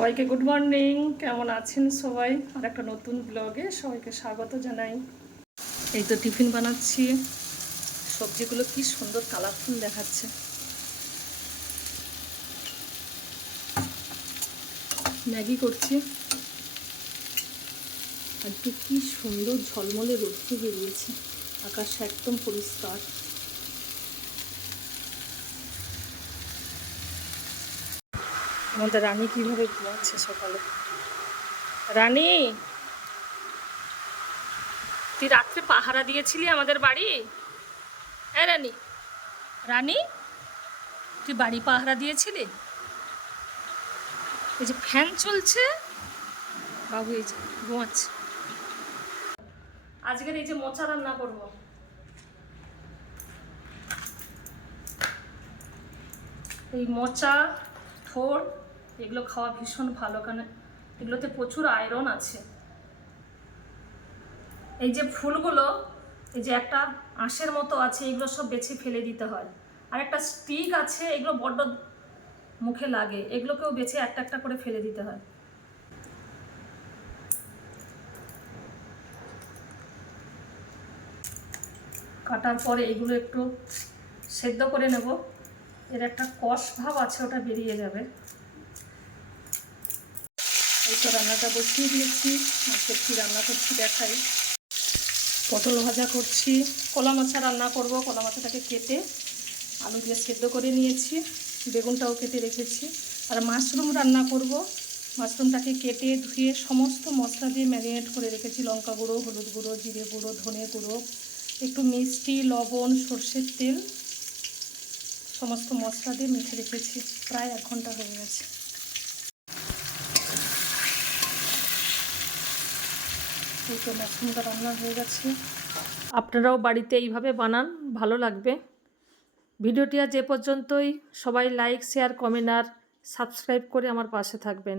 সবাইকে good morning. কেমন আছেন সবাই? আর একটা নতুন ব্লগে সবাইকে স্বাগত জানাই। এই তো টিফিন বানাচ্ছি। সবজিগুলো কি সুন্দর কালারফুল দেখাচ্ছে। ম্যাগি করছি। আজকে কি সুন্দর ঝলমলে রোদ্দুর বেরিয়েছে, আকাশ একদম পরিষ্কার। আমাদের রানী কীভাবে ঘুমাচ্ছে সকালে। রানী, তুই রাত্রে পাহারা দিয়েছিলি আমাদের বাড়ি? হ্যাঁ রানী, রানী তুই বাড়ি পাহারা দিয়েছিলি? এই যে ফ্যান চলছে, বাবু এই যে ঘুমাচ্ছে। আজকের এই যে মোচা রান্না করব। এই মোচা, থোড়, এগুলো খাওয়া ভীষণ ভালো, কারণ এগুলোতে প্রচুর আয়রন আছে। এই যে ফুলগুলো, এই যে একটা আঁশের মতো আছে, এগুলো সব বেছে ফেলে দিতে হয়। আর একটা স্টিক আছে, এগুলো বড্ড মুখে লাগে, এগুলোকেও বেছে একটা একটা করে ফেলে দিতে হয়। কাটার পরে এগুলো একটু সেদ্ধ করে নেব। এর একটা কষ ভাব আছে, ওটা বেরিয়ে যাবে। এই তো রান্নাটা বসিয়ে দিয়েছি। আজকে কী রান্না করছি দেখাই। পটল ভাজা করছি, কলা মাছা রান্না করব। কলা মাছটাকে কেটে আলু দিয়ে সেদ্ধ করে নিয়েছি, বেগুনটাও কেটে রেখেছি। আর মাশরুম রান্না করব। মাশরুমটাকে কেটে ধুয়ে সমস্ত মশলা দিয়ে ম্যারিনেট করে রেখেছি। লঙ্কা গুঁড়ো, হলুদ গুঁড়ো, জিরে গুঁড়ো, ধনে গুঁড়ো, একটু মিষ্টি, লবণ, সর্ষের তেল, সমস্ত মশলা দিয়ে মেখে রেখেছি। প্রায় 1 ঘন্টা হয়ে গেছে। এই তো মাশরুমটা রান্না হয়ে গেছে। আপনারাও বাড়িতে এইভাবে বানান, ভালো লাগবে। ভিডিওটি আজ এ পর্যন্তই। সবাই লাইক, শেয়ার, কমেন্ট আর সাবস্ক্রাইব করে আমার পাশে থাকবেন।